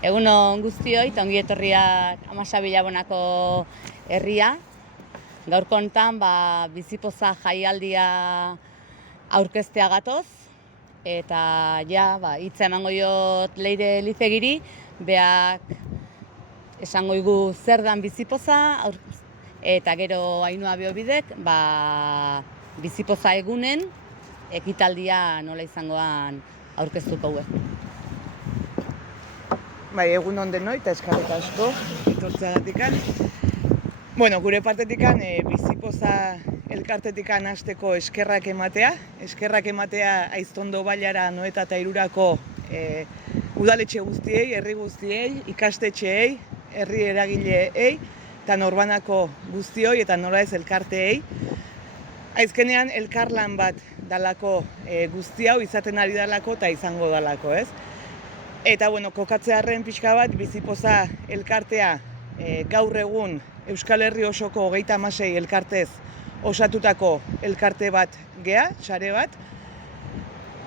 Egunon guztioi, eta ongi etorriak Amasabilabonako herria. Gaurko honetan bizipoza jaialdia aurkeztea gatoz, eta hitza emango diot Leire Elizegiri, beak esango igu zer dan bizipoza, eta gero Ainhoa Beobidek bizipoza egunen ekitaldia nola izangoan aurkeztuko hue. Egun denoi eta eskerrik asko etortzeagatikan. Gure partetikan bizipoza elkartetikan hasteko eskerrak ematea Aiztondo bailara Anoeta eta Irurako udaletxe guztiei, herri guztiei, ikastetxeei, herri eragileei eta norbanako guztioi eta nola ez elkarteei. Azkenean elkarlan bat dalako guzti hau izaten ari dalako eta izango dalako, ez? Eta kokatzearren pixka bat bizipoza elkartea gaur egun Euskal Herri osoko 36 elkartez osatutako elkarte bat gea, sare bat.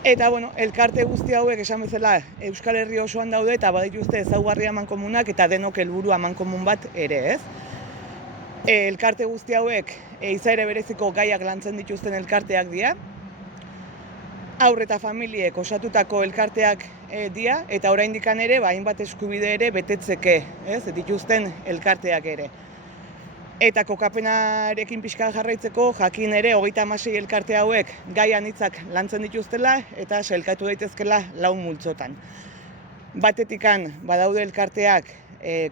Eta elkarte guzti hauek esan bezala Euskal Herri osoan daude eta badituzte ezaugarri amankomunak eta denok helburu amankomun bat ere, ez? Elkarte guzti hauek izaera bereziko gaiak lantzen dituzten elkarteak dira. Haur eta familiek osatutako elkarteak dira, eta oraindik ere hainbat eskubide ere betetzeke, dituzten elkarteak ere. Eta kokapenarekin pixka jarraitzeko, jakin ere 36 elkarte hauek gai anitzak lantzen dituztela eta sailkatu daitezkela 4 multzotan. Batetikan badaude elkarteak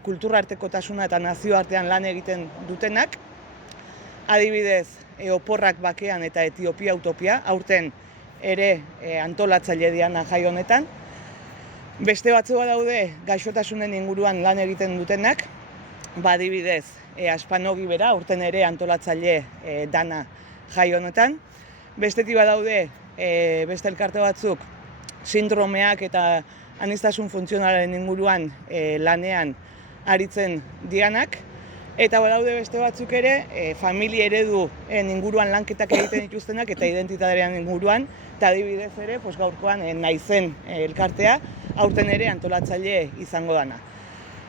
kulturartekotasuna eta nazioartean lan egiten dutenak, adibidez Oporrak Bakean eta Etiopia Utopia, aurten ere antolatzaile diana jai honetan. Beste batzu daude gaixotasunen inguruan lan egiten dutenak, adibidez Aspanogi bera, aurten ere antolatzaile dana jai honetan. Bestetik badaude beste elkarte batzuk sindromeak eta aniztasun funtzionalaren inguruan lanean aritzen dianak. Eta badaude beste batzuk ere familia ereduen inguruan lanketak egiten dituztenak eta identitatearen inguruan, eta adibidez ere gaurkoan Naizen elkartea aurten ere antolatzaile izango dana.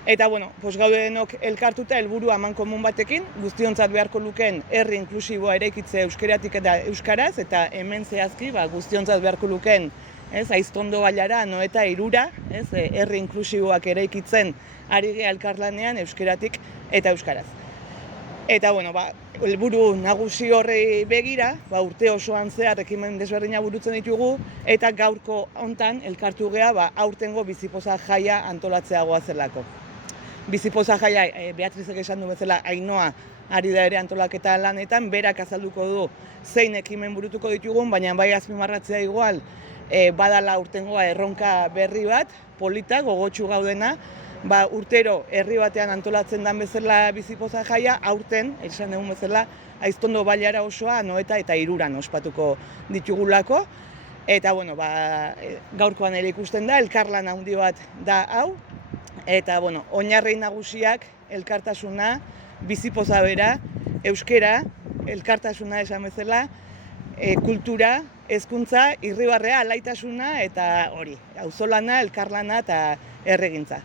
Eta gaude denok elkartuta helburu amankomun batekin, guztiontzat beharko lukeen herri inklusiboa eraikitzea euskeratik eta euskaraz, eta hemen zehazki guztiontzat beharko lukeen Aiztondo bailara Anoeta Irura, herri inklusiboak eraikitzen ari gea elkarlanean euskeratik eta euskaraz. Eta helburu nagusi horri begira, urte osoan zehar ekimen desberdina burutzen ditugu, eta gaurko hontan elkartu gea aurtengo bizipoza jaia antolatzea goazelako. Bizipoza jaia, Beatrizek esan du bezala, Ainhoa ari da ere antolaketa lanetan, berak azalduko du zein ekimen burutuko ditugun, baina bai azpimarratzea igual, badala urtengoa erronka berri bat, polita, gogotsu gaudena, urtero herri batean antolatzen den bezala bizipoza jaia, aurten, esan dugun bezala, Aiztondo bailara osoa Anoeta eta Iruran ospatuko ditugulako. Eta gaurkoan ere ikusten da, elkarlan handi bat da hau. Eta oinarri nagusiak elkartasuna, bizipoza bera, euskera, elkartasuna esan bezala, kultura, hezkuntza, irribarrea, alaitasuna eta hori, auzolana, elkarlana eta herrigintza.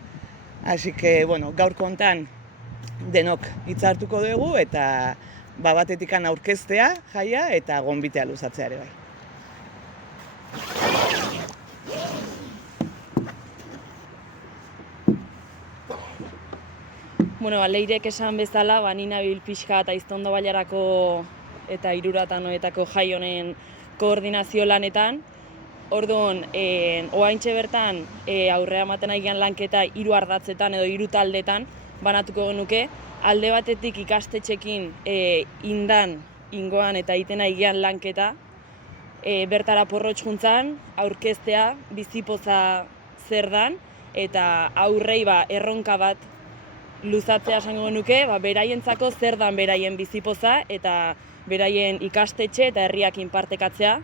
Así que, gaurko hontan denok hitz hartuko dugu eta batetikan aurkeztea jaia eta gonbitea luzatzea ere bai. Leirek esan bezala, ni nabil pixka eta Aiztondo bailarako eta Irura eta Anoetako jai honen koordinazio lanetan. Orduan, oaintxe bertan aurrea ematen aigean lanketa 3 ardatzetan edo 3 taldetan banatuko genuke. Alde batetik ikastetxekin ingoan eta egiten aigean lanketa, bertara porrotx juntzan, aurkeztea, bizipoza zer dan, eta aurrei erronka bat luzatzea esango genuke, beraientzako zer dan beraien bizipoza eta beraien ikastetxe eta herriakin partekatzea.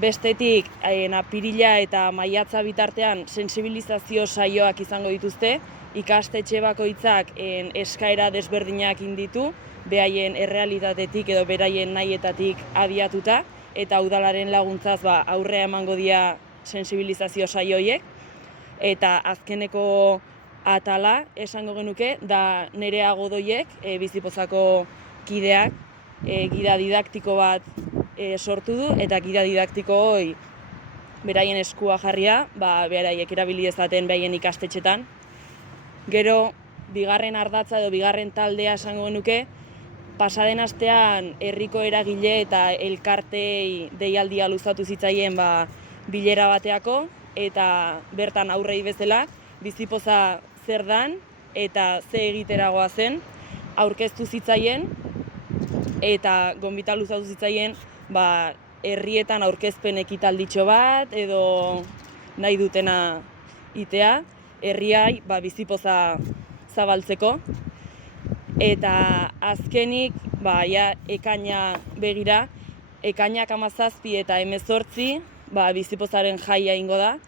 Bestetik, apirila eta maiatza bitartean sensibilizazio saioak izango dituzte, ikastetxe bakoitzak eskaera desberdinak inditu, beraien errealitatetik edo beraien nahietatik abiatuta, eta udalaren laguntzaz aurrea emango dira sensibilizazio saioiek. Eta azkeneko atala esango genuke da Nerea Godoiek, Bizipozako kideak, gida didaktiko bat sortu du, eta gida didaktiko hori beraien eskua jarria, beraiek erabili dezaten beraien ikastetxetan. Gero, bigarren ardatza edo bigarren taldea esango genuke, pasaden astean herriko eragile eta elkartei deialdia luzatu zitzaien bilera bateako, eta bertan aurrei bezala, Bizipoza zer dan eta ze egiteragoa zen aurkeztu zitzaien, eta gonbita luzatu zitzaien herrietan aurkezpen ekitalditxo bat edo nahi dutena itea, herriai Bizipoza zabaltzeko. Eta azkenik, ekaina begira, ekainak 17 eta 18 Bizipozaren jaia ingo da.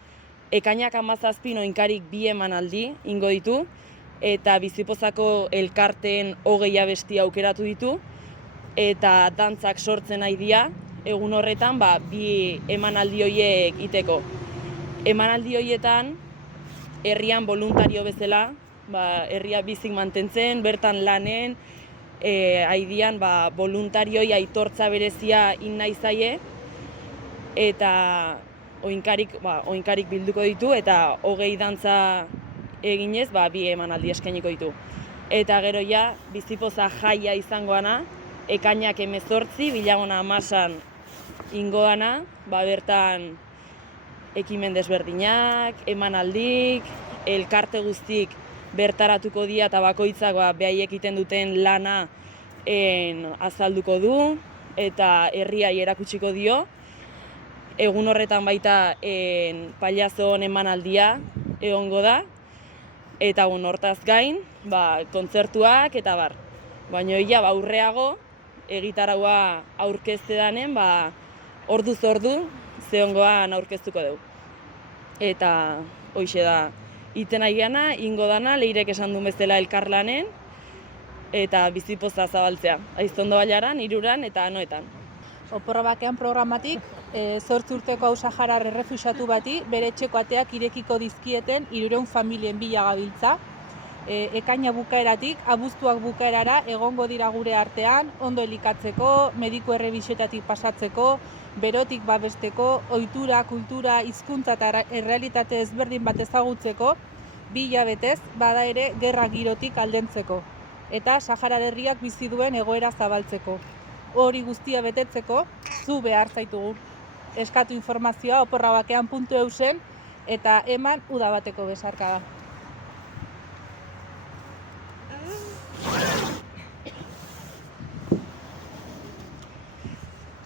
Ekainak 17 oinkarik 2 emanaldi ingo ditu, eta Bizipozako elkarteen 20 abesti aukeratu ditu, eta dantzak sortzen nahi dira, egun horretan 2 emanaldi horiek iteko. Emanaldi horietan, herrian voluntario bezala, herria bizik mantentzen, bertan lanen, haidian voluntarioi aitortza berezia nahi zaie, eta oinkarik bilduko ditu, eta 20 dantza eginez 2 emanaldi eskainiko ditu. Eta gero Bizipoza jaia izangoana, ekainak 18, bilagona 10 ingoana, bertan ekimen desberdinak, emanaldik, elkarte guztik bertaratuko dira eta bakoitzak behaiek egiten duten lana azalduko du eta herriai erakutsiko dio. Egun horretan baita pailazoen emanaldia egongo da, eta hortaz gain, kontzertuak eta bar. Baina aurreago, egitaraua aurkezte danen, orduz ordu zehongoan aurkeztuko dugu. Eta hoxe da, iten nahi gana, ingo dana, Leirek esan duen bezala elkarlanen, eta Bizipoza zabaltzea. Aiztondo Bailaran, Iruran eta Anoetan. Oporro Bakean programatik, 8 urteko hausajarar errefuxiatu bati bere etxeko ateak irekiko dizkieten 300 familien bila gabiltza. Ekaina bukaeratik, abuztuak bukaerara egongo dira gure artean, ondo elikatzeko, mediku errebisetatik pasatzeko, berotik babesteko, ohitura, kultura, hizkuntza eta errealitate ezberdin bat ezagutzeko, 2 hilabetez bada ere gerra girotik aldentzeko, eta Saharar herriak bizi duen egoera zabaltzeko. Hori guztia betetzeko, zu behar zaitugu. Eskatu informazioa oporrabakean.eusen eta eman udabateko besarkada.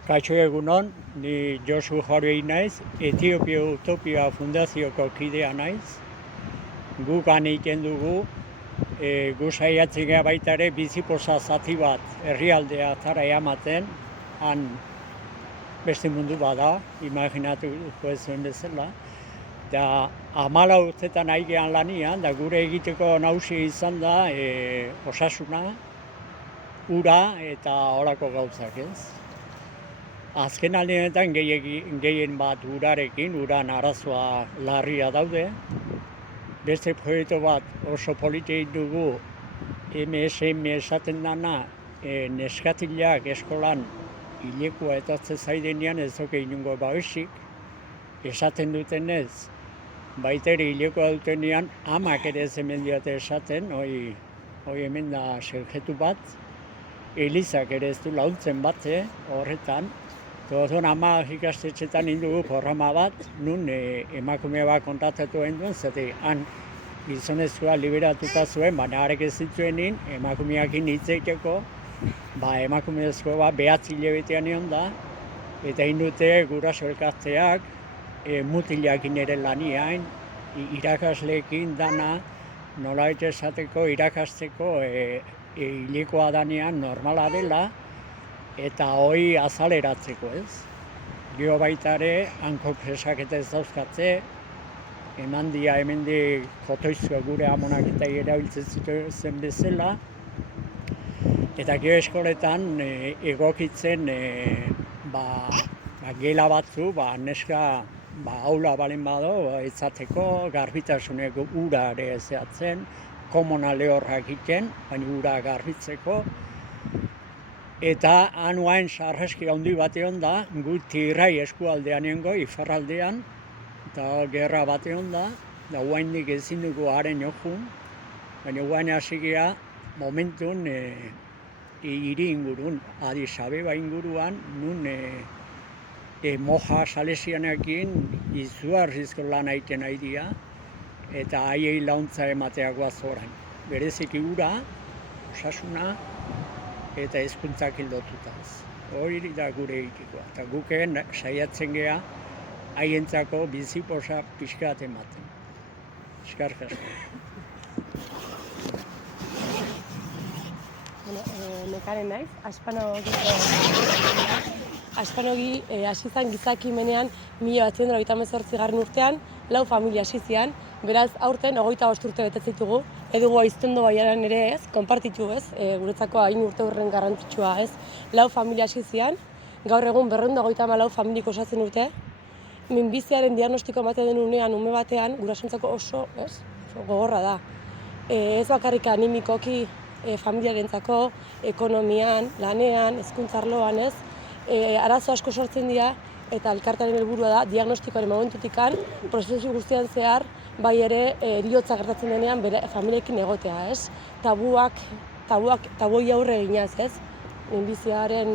Kaixo egunon, ni Josu Jarroi naiz, Etiopia Utopia Fundazioko kidea naiz. Guk egiten dugu, gu saiatzen gara baita ere Bizipoza zati bat herrialdea zara ematen, han beste mundu bada, imaginatuko ez zuen bezala. Eta 14 urtetan ari gehan lanian, da gure egiteko nagusia izan da osasuna, ura eta horako gauzak ez. Azken aldenetan gehien bat urarekin, uran arazoa larria daude. Beste proiektu bat oso politeik dugu, MSM esaten dana, neskatilak eskolan hilekoa etortzen zaidenean ez doke inungo babesik. Esaten dutenez, baita ere hilekoa dutenean, amak ere ez hemen diote esaten, hoi hemen da subjektu bat, Elizak ere ez du launtzen bat, horretan. Tozon amak ikastetxetan indugu programa bat, nun emakume bat kontaktatu duen, zate han gizonezkoa liberatuta zuen, baina harek ez zituenin, emakumeakin hitz egiteko, emakumezko bat 9 hilabetean egon da, eta indute guraso elkarteak, mutilakin ere laniain, irakasleekin dana, nolabait esateko irakasteko hilekoa danean normala dela, eta hoi azaleratzeko ez. Gero baita ere, hanko presaketa ez dauzkatze, eman dia hemendik kotoizkoa gure amonak eta erabiltzen zen bezala, eta gero eskoletan egokitzen gela batzu, neska aula balen bado, etzateko, garbitasuneko ura ere zehatzen, komona lehorrak egiten, baina ura garbitzeko. Eta anuain sarraski handi batean da, gu Tigray eskualdean nengo, ifarraldean, eta gerra batean da guaindik ezin dugu haren jokun, baina guain hasikea momentun hiri ingurun, Addis Abeba inguruan, nun moja salesianekin izugarrizko lan egiten ari dira, eta haiei launtza emateakoaz orain. Bereziki ura, osasuna, eta hezkuntzak lotuta. Hori da gure egitikoa. Eta guken saiatzen gea haientzako biziposa pixka bat ematen. Eskerrik asko. Nekaren naiz, Aspanogi hasi zen gizakimenean 1938 urtean, 4 familia hasi zian, beraz aurten 25 urte betetzen ditugu, edugu Aiztondo Bailaran ere ez, konpartitu ez, guretzako hain urte horren garrantzitsua ez, 4 familia hasi zian, gaur egun 234 familiko osatzen dute, minbiziaren diagnostiko ematen den unean, ume batean, gurasoentzako oso gogorra da. Ez bakarrik animikoki familiarentzako, ekonomian, lanean, hezkuntza arloan ez, arazo asko sortzen dira, eta elkartearen helburua da, diagnostikoaren momentutikan, prozesu guztian zehar, bai ere heriotza gertatzen denean bere familiekin egotea, ez? Tabuei aurre eginaz, ez? Minbiziaren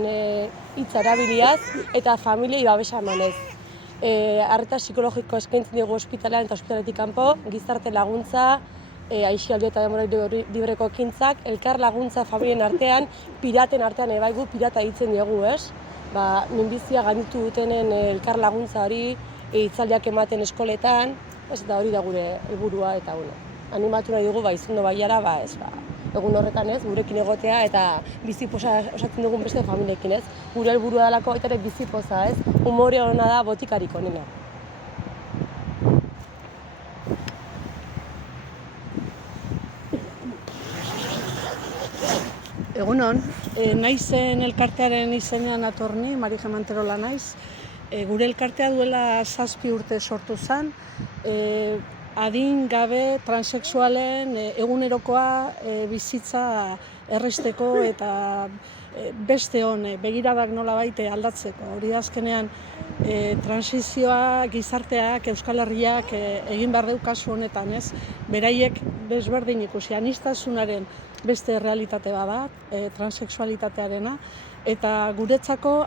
hitza erabiliaz eta familiei babesa emanez. Arreta psikologiko eskaintzen dugu ospitalean eta ospitaletik kanpo, gizarte laguntza, aisialdi eta denbora libreko ekintzak, elkar laguntza familien artean, piraten artean ebaigu pirata ditzen dugu, ez? Minbizia gainditu dutenen elkar laguntza hori, hitzaldiak ematen eskoletan, eta hori da gure helburua eta animatu nahi dugu Aiztondo Bailara, egun horretan ez, gurekin egotea eta biziposa osatzen dugun beste familiekin ez. Gure helburua dalako baita ere bizipoza ez, umore hona da botikarik onena. Egunon, naizen elkartearen izenean atorni, Marija Manterola naiz. Gure elkartea duela 7 urte sortu zen, adin gabe transexualen egunerokoa bizitza errazteko eta besteon begiradak nolabait aldatzeko. Hori azkenean transizioa gizarteak, Euskal Herriak egin behar du kasu honetan, ez? Beraiek desberdin ikusi, aniztasunaren beste realitate bat, transexualitatearena, eta guretzako,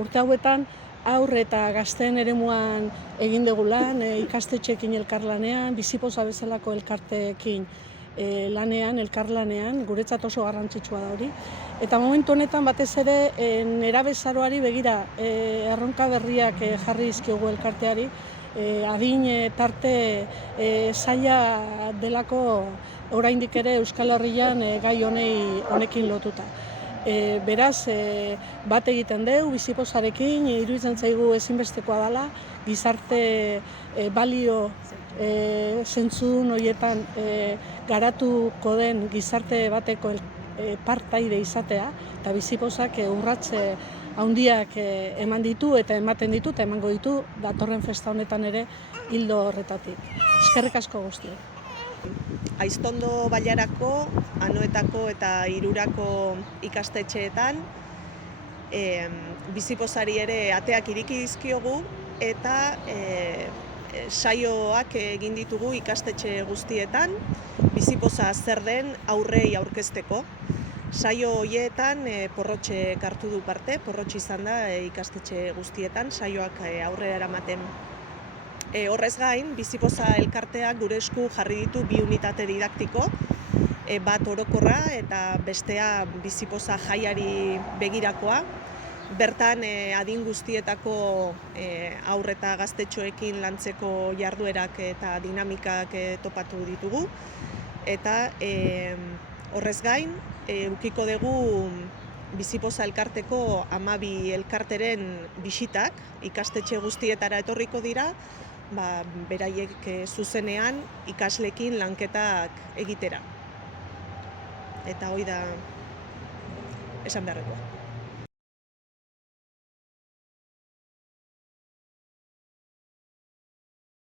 urte hauetan haur eta gazteen eremuan egin dugu lan, ikastetxeekin elkarlanean, bizipoza bezalako elkarteekin lanean, elkarlanean, guretzat oso garrantzitsua da hori. Eta momentu honetan batez ere nerabezaroari begira erronka berriak jarri dizkiogu elkarteari, adin tarte zaila delako oraindik ere Euskal Herrian gai honekin lotuta. Beraz, bat egiten dugu bizipozarekin, iruditzen zaigu ezinbestekoa dela, gizarte balio zentzudun horietan garatuko den gizarte bateko partaide izatea, eta bizipozak urratze handiak eman ditu eta ematen ditu eta emango ditu datorren festa honetan ere hildo horretatik. Eskerrik asko guztioi. Aiztondo Bailarako, Anoetako eta Hirurako ikastetxeetan bizipozari ere ateak ireki dizkiogu eta saioak egin ditugu ikastetxe guztietan bizipoza zer den aurrei aurkezteko. Saio horietan porrotxek hartu du parte, porrotx izan da ikastetxe guztietan, saioak aurrera eramaten. Horrez gain, bizipoza elkarteak gure esku jarri ditu 2 unitate didaktiko, bat orokorra eta bestea bizipoza jaiari begirakoa. Bertan adin guztietako haur eta gaztetxoekin lantzeko jarduerak eta dinamikak topatu ditugu. Eta horrez gain, ukiko dugu bizipoza elkarteko 12 elkarteren bisitak, ikastetxe guztietara etorriko dira, beraiek zuzenean ikaslekin lanketak egitera. Eta hori da esan beharrekoa.